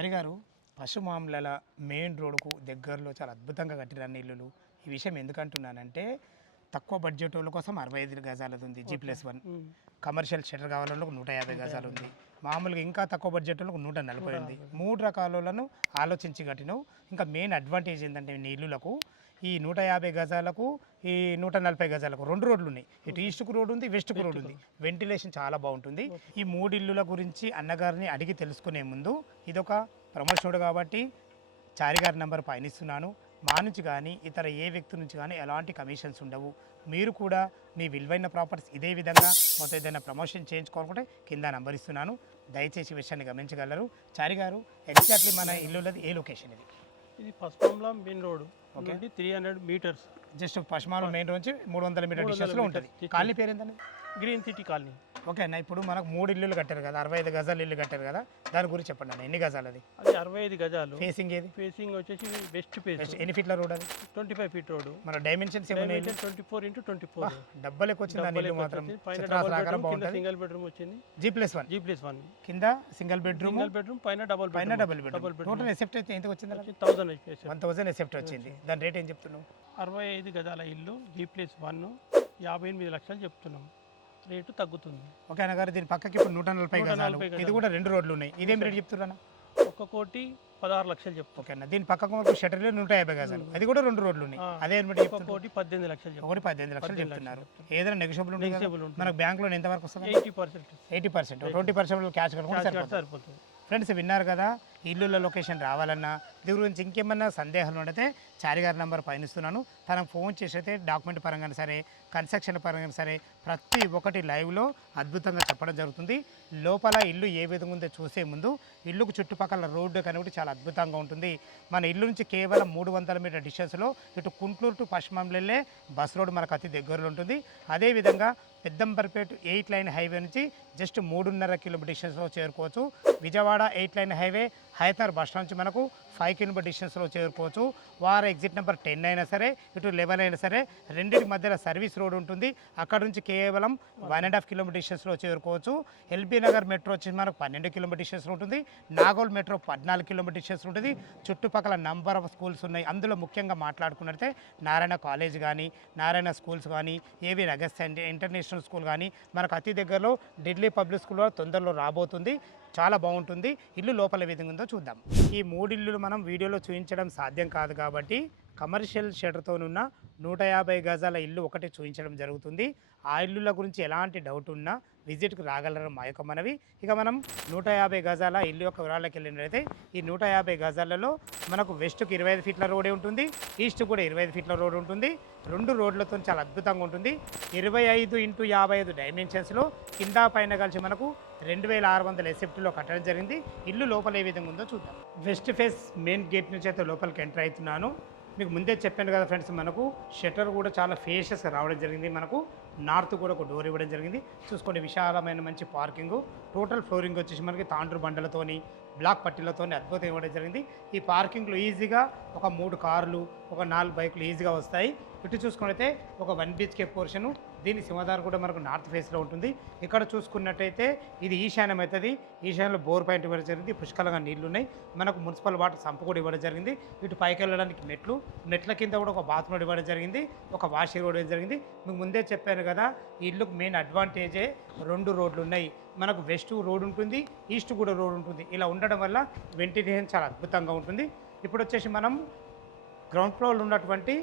చారి గారు పశుమాంలల మెయిన్ రోడ్డుకు దగ్గరలో చాలా అద్భుతంగా కట్టిరన్న ఇల్లులు. ఈ విషయం ఎందుకంటున్నానంటే తక్కువ బడ్జెట్ వాళ్ళ కోసం 65 గజాలది ఉంది G+1. కమర్షియల్ షటర్ కావాలని 150 గజాలు ఉంది. మామూలుగా ఇంకా తక్కువ బడ్జెట్ వాళ్ళకు 140 ఉంది. 3 రకాలను ఆలోచించి కట్టినవు. ఇంకా మెయిన్ అడ్వాంటేజ్ ఏంటంటే ఈ ఇల్లులకు ఈ 150 గజాలకు ఈ 140 గజాలకు 2 రోడ్లు ఉన్నాయి. ఇటు ఈస్ట్కు రోడ్ ఉంది, వెస్ట్కు రోడ్ ఉంది. వెంటిలేషన్ చాలా బాగుంటుంది. ఈ 3 ఇల్లుల గురించి అన్నగారిని అడిగి తెలుసుకునే ముందు ఇదొక ప్రమోషనుడు కాబట్టి చారి గారి నెంబర్ పైన ఇస్తున్నాను. మా నుంచి కానీ ఇతర ఏ వ్యక్తి నుంచి కానీ ఎలాంటి కమిషన్స్ ఉండవు. మీరు కూడా మీ విలువైన ప్రాపర్టీస్ ఇదే విధంగా మొత్తం ఏదైనా ప్రమోషన్ చేయించుకోవాలనుకుంటే కింద నెంబర్ ఇస్తున్నాను. దయచేసి విషయాన్ని గమనించగలరు. చారి గారు ఎగ్జాక్ట్లీ మన ఇల్లులది ఏ లొకేషన్ ఇది? ఇది పసుపంల మెయిన్ రోడ్ నుండి 300 మీటర్స్, జస్ట్ పశ్చిమాల మెయిన్ రోడ్ నుంచి 300 మీటర్ డిస్టెన్స్లో ఉంటుంది. కాలనీ పేరు ఏంటండి? Green city colony. ఓకే అన్న, ఇప్పుడు మనకు 3 ఇల్లులు కట్టారు కదా, 65 గజాలు ఇల్లు కట్టారు కదా, దాని గురించి చెప్పండి అన్న. ఎన్ని గజాలు అది? అది 65 గజాలు. ఫేసింగ్ ఏది? ఫేసింగ్ వచ్చేసి వెస్ట్ ఫేస్. ఎన్ని ఫీట్ల రోడ్ అది? 25 ఫీట్ రోడ్. మన డైమెన్షన్స్ ఏమైనా? 24x24. డబ్బలు ఎక్కువ వచ్చింది దాని ఇల్లు మాత్రం. పైన సింగిల్ బెడ్రూమ్ వచ్చింది. G+1 కింద సింగిల్ బెడ్రూమ్, పైన డబుల్ బెడ్రూమ్. టోటల్ ఎసెప్ట్ అయితే ఎంత వచ్చింది? 1000 ఎసెప్ట్ వచ్చింది. దాని రేట్ ఏం చెప్తున్నావు? 65 గజాల ఇల్లు G+1 58 లక్షలు చెప్తున్నాం. రేటు తగ్గుతుంది. ఓకే అన్న గారు, దీని పక్కకి ఇప్పుడు 140 గజాలు, ఇది కూడా 2 రోడ్లు ఉన్నాయి. ఇదేం రేట్ చెప్తున్నా? 1,16 లక్షలు చెప్తాం. ఓకే అన్న, దీని పక్కకు షటర్లు 150 గజాలు, అది కూడా 2 రోడ్లు ఉన్నాయి. అదే 1,18 లక్షలు చెప్తాం. 18 లక్షలు చెప్తున్నారు. ఏదైనా నెగోషియబుల్ ఉంటుంది? మనకు బ్యాంకులో ఎంత వరకు వస్తుంది? 80%. 20% క్యాష్ కట్టుకుంటే సరిపోతుంది. ఫ్రెండ్స్ విన్నారు కదా, ఇల్లుల లొకేషన్ రావాలన్నా దీని గురించి ఇంకేమన్నా సందేహాలు ఉంటే చారి గారి నెంబర్ పైన ఇస్తున్నాను. తనకు ఫోన్ చేసైతే డాక్యుమెంట్ పరంగా సరే, కన్స్ట్రక్షన్ పరంగా సరే ప్రతి ఒక్కటి లైవ్లో అద్భుతంగా చెప్పడం జరుగుతుంది. లోపల ఇల్లు ఏ విధంగా ఉందో చూసే ముందు ఇల్లుకు చుట్టుపక్కల రోడ్డు కనుక చాలా అద్భుతంగా ఉంటుంది. మన ఇల్లు నుంచి కేవలం 300 మీటర్ డిస్టెన్స్లో ఇటు కుంట్లూరు టు పశ్చిమంలెళ్ళే బస్ రోడ్ మనకు అతి దగ్గరలో ఉంటుంది. అదేవిధంగా పెద్దంబర్పేట 8 లైన్ హైవే నుంచి జస్ట్ 3.5 కిలోమీటర్ డిస్టెన్స్లో చేరుకోవచ్చు. Vijayawada 8 line highway Hyderabad bus stand నుంచి మనకు 5 కిలోమీటర్ డిస్టెన్స్లో చేరుకోవచ్చు. వారు ఎగ్జిట్ నెంబర్ 10 అయినా సరే, ఇటు 11 అయినా సరే, రెండింటి మధ్యలో సర్వీస్ రోడ్ ఉంటుంది. అక్కడ నుంచి కేవలం 1.5 కిలోమీటర్ డిస్టెన్స్లో చేరుకోవచ్చు. ఎల్బీ నగర్ మెట్రో వచ్చి మనకు 12 కిలోమీటర్ డిస్టెన్స్లో ఉంటుంది. నాగోల్ మెట్రో 14 కిలోమీటర్ డిస్టెన్స్ ఉంటుంది. చుట్టుపక్కల నంబర్ ఆఫ్ స్కూల్స్ ఉన్నాయి. అందులో ముఖ్యంగా మాట్లాడుకున్నట్లయితే నారాయణ కాలేజ్ కానీ, నారాయణ స్కూల్స్ కానీ, ఏవి అగస్త్య ఇంటర్నేషనల్ స్కూల్ కానీ మనకు అతి దగ్గరలో ఢిల్లీ పబ్లిక్ స్కూల్ తొందరలో రాబోతుంది. చాలా బాగుంటుంది. ఇల్లు లోపల విధంగా ఉందో చూద్దాం. ఈ 3 ఇల్లులు మనం వీడియోలో చూపించడం సాధ్యం కాదు కాబట్టి కమర్షియల్ షటర్తోనున్న 150 గజాల ఇల్లు ఒకటి చూపించడం జరుగుతుంది. ఆ ఇల్లుల గురించి ఎలాంటి డౌట్ ఉన్నా విజిట్కి రాగలరు మా యొక్క మనవి. ఇక మనం 150 గజాల ఇల్లు యొక్క వివరాలకు వెళ్ళినట్లయితే ఈ 150 గజాలలో మనకు వెస్ట్కి 25 ఫీట్ల రోడే ఉంటుంది, ఈస్ట్ కూడా 25 ఫీట్ల రోడ్ ఉంటుంది. 2 రోడ్లతో చాలా అద్భుతంగా ఉంటుంది. 25x55 డైమెన్షన్స్లో కింద పైన కలిసి మనకు 2600 ఎసెప్టీలో కట్టడం జరిగింది. ఇల్లు లోపల ఏ విధంగా ఉందో చూద్దాం. వెస్ట్ ఫేస్ మెయిన్ గేట్ నుంచి అయితే లోపలికి ఎంటర్ అవుతున్నాను. మీకు ముందే చెప్పాను కదా ఫ్రెండ్స్, మనకు షట్టర్ కూడా చాలా ఫేషియస్గా రావడం జరిగింది. మనకు నార్త్ కూడా ఒక డోర్ ఇవ్వడం జరిగింది. చూసుకోండి, విశాలమైన మంచి పార్కింగ్. టోటల్ ఫ్లోరింగ్ వచ్చేసి మనకి తాండ్రు బండలతోని, బ్లాక్ పట్టీలతోని అద్భుతం ఇవ్వడం జరిగింది. ఈ పార్కింగ్లో ఈజీగా ఒక 3 కార్లు, ఒక 4 బైకులు ఈజీగా వస్తాయి. ఇటు చూసుకున్నట్లయితే ఒక 1 BHK పోర్షను. దీని సింహదార్ కూడా మనకు నార్త్ ఫేస్లో ఉంటుంది. ఇక్కడ చూసుకున్నట్టయితే ఇది ఈశాన్యం అవుతుంది. ఈశాన్యంలో బోర్ పాయింట్ ఇవ్వడం జరిగింది. పుష్కలంగా నీళ్లు ఉన్నాయి. మనకు మున్సిపల్ వాటర్ సంపు కూడా ఇవ్వడం జరిగింది. ఇటు పైకి వెళ్ళడానికి మెట్ల కింద కూడా ఒక బాత్రూమ్ ఇవ్వడం జరిగింది. ఒక వాషింగ్ రోడ్ ఇవ్వడం జరిగింది. మీకు ముందే చెప్పాను కదా, ఈ ఇల్లుకు మెయిన్ అడ్వాంటేజే 2 రోడ్లు ఉన్నాయి. మనకు వెస్ట్ రోడ్ ఉంటుంది, ఈస్ట్ కూడా రోడ్ ఉంటుంది. ఇలా ఉండడం వల్ల వెంటిలేషన్ చాలా అద్భుతంగా ఉంటుంది. ఇప్పుడు వచ్చేసి మనం గ్రౌండ్ ఫ్లోర్లో ఉన్నటువంటి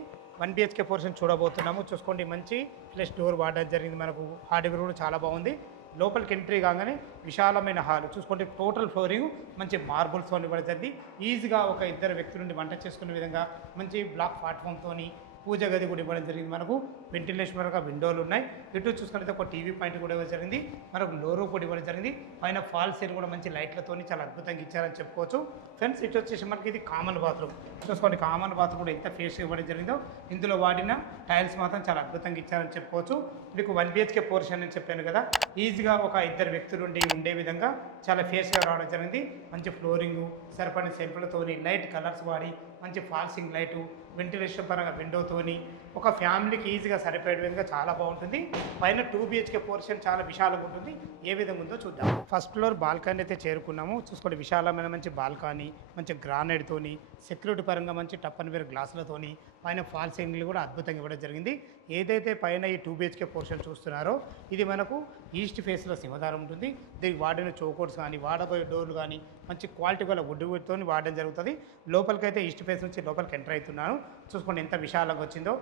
1 BHK పోర్షన్ చూడబోతున్నాము. చూసుకోండి, మంచి ప్లస్ డోర్ వాడడం జరిగింది. మనకు హార్డ్వేర్ కూడా చాలా బాగుంది. లోపలికి ఎంట్రీ కాగానే విశాలమైన హాల్ చూసుకోండి. టోటల్ ఫ్లోరింగ్ మంచి మార్బుల్స్తో ఇవ్వడం జరిగింది. ఈజీగా ఒక 2 వ్యక్తుల నుండి వంట చేసుకునే విధంగా మంచి బ్లాక్ ప్లాట్ఫామ్తోని పూజ గది కూడా ఇవ్వడం జరిగింది. మనకు వెంటిలేషన్ వరకు విండోలు ఉన్నాయి. ఇటు చూసుకున్నట్లయితే ఒక టీవీ పాయింట్ కూడా ఇవ్వడం జరిగింది. మనకు లోరో కూడా ఇవ్వడం జరిగింది. పైన ఫాల్ సీన్ కూడా మంచి లైట్లతో చాలా అద్భుతంగా ఇచ్చారని చెప్పుకోవచ్చు. ఫ్రెండ్స్, ఇటు వచ్చేసి మనకి ఇది కామన్ బాత్రూమ్. చూసుకోండి, కామన్ బాత్రూమ్ కూడా ఎంత ఫేస్గా ఇవ్వడం జరిగిందో. ఇందులో వాడిన టైల్స్ మాత్రం చాలా అద్భుతంగా ఇచ్చారని చెప్పుకోవచ్చు. మీకు 1 BHK పోర్షన్ అని చెప్పాను కదా, ఈజీగా ఒక 2 వ్యక్తులు ఉండే విధంగా చాలా ఫేస్గా రావడం జరిగింది. మంచి ఫ్లోరింగు, సరిపడిన సెల్ఫ్లతోని, లైట్ కలర్స్ వాడి మంచి ఫాల్సింగ్ లైటు, వెంటిలేషన్ పరంగా విండోతోని ఒక ఫ్యామిలీకి ఈజీగా సరిపోయే విధంగా చాలా బాగుంటుంది. పైన 2 BHK పోర్షన్ చాలా విశాలంగా ఉంటుంది. ఏ విధంగా ఉందో చూద్దాం. ఫస్ట్ ఫ్లోర్ బాల్కనీ అయితే చేరుకున్నాము. చూసుకోండి, విశాలమైన మంచి బాల్కనీ, మంచి గ్రానైట్తోని, సెక్యూరిటీ పరంగా మంచి టప్ అండ్ వేర్ గ్లాసులతోని, పైన ఫాల్ సీలింగ్లు కూడా అద్భుతంగా ఇవ్వడం జరిగింది. ఏదైతే పైన ఈ 2 BHK పోర్షన్ చూస్తున్నారో ఇది మనకు ఈస్ట్ ఫేస్లో సింహద్వారం ఉంటుంది. దీనికి వాడిన చౌకోట్స్ కానీ, వాడబోయే డోర్లు కానీ మంచి క్వాలిటీ గల వుడ్తో వాడడం జరుగుతుంది. లోపలికైతే ఈస్ట్ ఫేస్ నుంచి లోపలికి ఎంటర్ అవుతున్నాను. చూసుకోండి ఎంత విశాలంగా వచ్చిందో.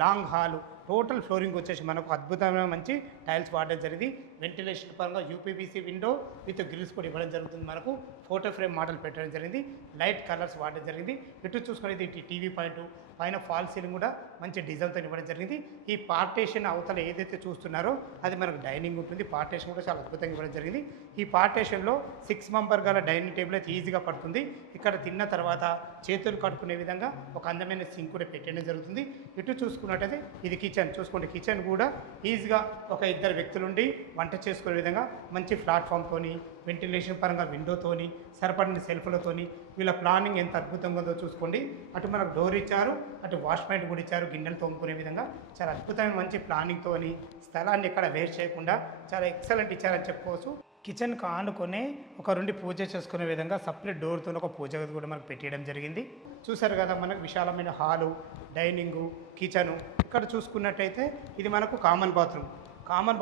లాంగ్ హాల్, టోటల్ ఫ్లోరింగ్ వచ్చేసి మనకు అద్భుతమైన మంచి టైల్స్ వాడడం జరిగింది. వెంటిలేషన్ పరంగా యూపీవీసీ విండో విత్ గ్రిల్స్ కూడా ఇవ్వడం జరుగుతుంది. మనకు ఫోటో ఫ్రేమ్ మోడల్ పెట్టడం జరిగింది. లైట్ కలర్స్ వాడడం జరిగింది. ఇటు చూసుకునేది టీవీ పాయింట్, పైన ఫాల్ సీలింగ్ కూడా మంచి డిజైన్తో ఇవ్వడం జరిగింది. ఈ పార్టేషన్ అవతల ఏదైతే చూస్తున్నారో అది మనకు డైనింగ్ ఉంటుంది. పార్టేషన్ కూడా చాలా అద్భుతంగా ఇవ్వడం జరిగింది. ఈ పార్టేషన్లో 6 మెంబర్ గల డైనింగ్ టేబుల్ అయితే ఈజీగా పడుతుంది. ఇక్కడ తిన్న తర్వాత చేతులు కట్టుకునే విధంగా ఒక అందమైన సింక్ కూడా పెట్టడం జరుగుతుంది. ఇటు చూసుకున్నట్టయితే ఇది కిచెన్. చూసుకోండి, కిచెన్ కూడా ఈజీగా ఒక 2 వ్యక్తులుండి వంట చేసుకునే విధంగా మంచి ప్లాట్ఫామ్తోని, వెంటిలేషన్ పరంగా విండోతోని, సరిపడిన సెల్ఫ్లతోని వీళ్ళ ప్లానింగ్ ఎంత అద్భుతంగా ఉందో చూసుకోండి. అటు మనకు డోర్ ఇచ్చారు, అటు వాష్ పాయింట్ కూడా ఇచ్చారు గిన్నెలు తోముకునే విధంగా. చాలా అద్భుతమైన మంచి ప్లానింగ్తోని స్థలాన్ని ఎక్కడ వేస్ట్ చేయకుండా చాలా ఎక్సలెంట్ ఇచ్చారని చెప్పుకోవచ్చు. కిచెన్కి ఆనుకొని ఒక 2 పూజ చేసుకునే విధంగా సపరేట్ డోర్తో ఒక పూజ గది కూడా మనకు పెట్టేయడం జరిగింది. చూసారు కదా, మనకు విశాలమైన హాలు, డైనింగు, కిచెను. ఇక్కడ చూసుకున్నట్టయితే ఇది మనకు కామన్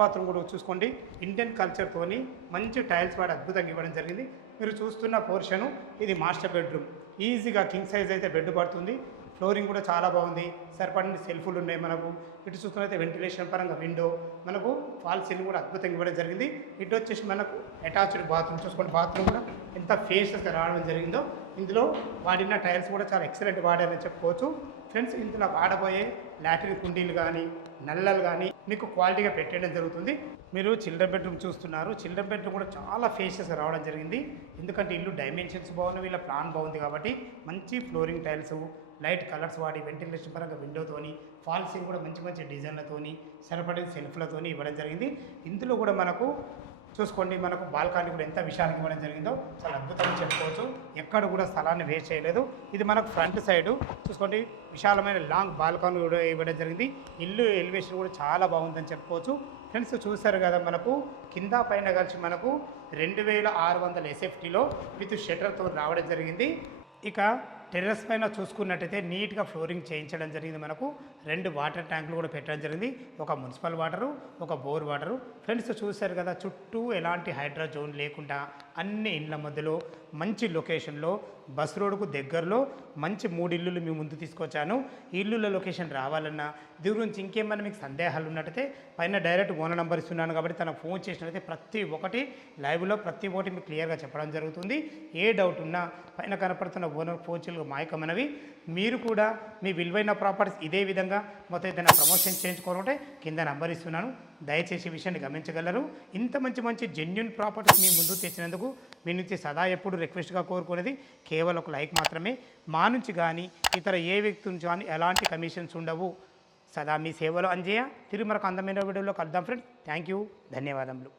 బాత్రూమ్ కూడా చూసుకోండి. ఇండియన్ కల్చర్తోని మంచి టైల్స్ వాడి అద్భుతంగా ఇవ్వడం జరిగింది. మీరు చూస్తున్న పోర్షను ఇది మాస్టర్ బెడ్రూమ్. ఈజీగా కింగ్ సైజ్ అయితే బెడ్ పడుతుంది. ఫ్లోరింగ్ కూడా చాలా బాగుంది. సరిపడిన సెల్ఫ్లు ఉన్నాయి మనకు. ఇటు చూసుకున్నైతే వెంటిలేషన్ పరంగా విండో, మనకు ఫాల్ సీలింగ్ కూడా అద్భుతంగా ఇవ్వడం జరిగింది. ఇటు వచ్చేసి మనకు అటాచ్డ్ బాత్రూమ్. చూసుకోండి, బాత్రూమ్ కూడా ఎంత ఫేషియస్గా రావడం జరిగిందో. ఇందులో వాడిన టైల్స్ కూడా చాలా ఎక్సలెంట్ వాడారని చెప్పుకోవచ్చు. ఫ్రెండ్స్, ఇందులో వాడబోయే లాట్రిన్ కుండీలు కానీ, నల్లలు కానీ మీకు క్వాలిటీగా పెట్టడం జరుగుతుంది. మీరు చిల్డ్రన్ బెడ్రూమ్ చూస్తున్నారు. చిల్డ్రన్ బెడ్రూమ్ కూడా చాలా ఫేషియస్గా రావడం జరిగింది. ఎందుకంటే ఇల్లు డైమెన్షన్స్ బాగున్నాయి, వీళ్ళ ప్లాన్ బాగుంది కాబట్టి మంచి ఫ్లోరింగ్ టైల్స్, లైట్ కలర్స్ వాడి, వెంటిలేషన్ పరంగా విండోతోని, ఫాల్ సీలింగ్ కూడా మంచి డిజైన్లతోని, సరిపడిన సెల్ఫ్లతోని ఇవ్వడం జరిగింది. ఇందులో కూడా మనకు చూసుకోండి, మనకు బాల్కనీ కూడా ఎంత విశాలంగా ఇవ్వడం జరిగిందో చాలా అద్భుతంగా చెప్పుకోవచ్చు. ఎక్కడ కూడా స్థలాన్ని వేస్ట్ చేయలేదు. ఇది మనకు ఫ్రంట్ సైడు చూసుకోండి, విశాలమైన లాంగ్ బాల్కనీ కూడా ఇవ్వడం జరిగింది. ఇల్లు ఎలివేషన్ కూడా చాలా బాగుందని చెప్పుకోవచ్చు. ఫ్రెండ్స్, చూసారు కదా, మనకు కింద పైన కలిసి మనకు 2600 SFTలో విత్ షట్టర్తో రావడం జరిగింది. ఇక టెర్రస్ పైన చూసుకున్నట్టయితే నీట్గా ఫ్లోరింగ్ చేయించడం జరిగింది. మనకు 2 వాటర్ ట్యాంకులు కూడా పెట్టడం జరిగింది. ఒక మున్సిపల్ వాటరు, ఒక బోర్ వాటరు. ఫ్రెండ్స్, చూశారు కదా, చుట్టూ ఎలాంటి హైడ్రా జోన్ లేకుండా అన్ని ఇండ్ల మధ్యలో మంచి లొకేషన్లో, బస్ రోడ్కు దగ్గరలో మంచి 3 ఇల్లులు మీ ముందు తీసుకొచ్చాను. ఈ ఇల్లుల లొకేషన్ రావాలన్నా, దీని గురించి ఇంకేమైనా మీకు సందేహాలు ఉన్నట్టయితే పైన డైరెక్ట్ ఓనర్ నెంబర్ ఇస్తున్నాను కాబట్టి తనకు ఫోన్ చేసినట్లయితే ప్రతి ఒక్కటి లైవ్లో ప్రతి ఒక్కటి మీకు క్లియర్గా చెప్పడం జరుగుతుంది. ఏ డౌట్ ఉన్నా పైన కనపడుతున్న ఓనర్ ఫోన్ చేయలు మాయకమనవి. మీరు కూడా మీ విలువైన ప్రాపర్టీస్ ఇదే విధంగా మొత్తం ఏదైనా ప్రమోషన్ చేయించుకోవాలంటే కింద నెంబర్ ఇస్తున్నాను. దయచేసి ఈ విషయాన్ని గమనించగలరు. ఇంత మంచి జెన్యూన్ ప్రాపర్టీస్ మీ ముందు తెచ్చినందుకు మీ నుంచి సదా ఎప్పుడు రిక్వెస్ట్గా కోరుకునేది కేవలం ఒక లైక్ మాత్రమే. మా నుంచి కానీ ఇతర ఏ వ్యక్తి నుంచి కానీ ఎలాంటి కమిషన్స్ ఉండవు. సదా మీ సేవలో అంజయ్య. తిరిగి మరొక అందమైన వీడియోలో కలుద్దాం ఫ్రెండ్స్. థ్యాంక్ యూ, ధన్యవాదములు.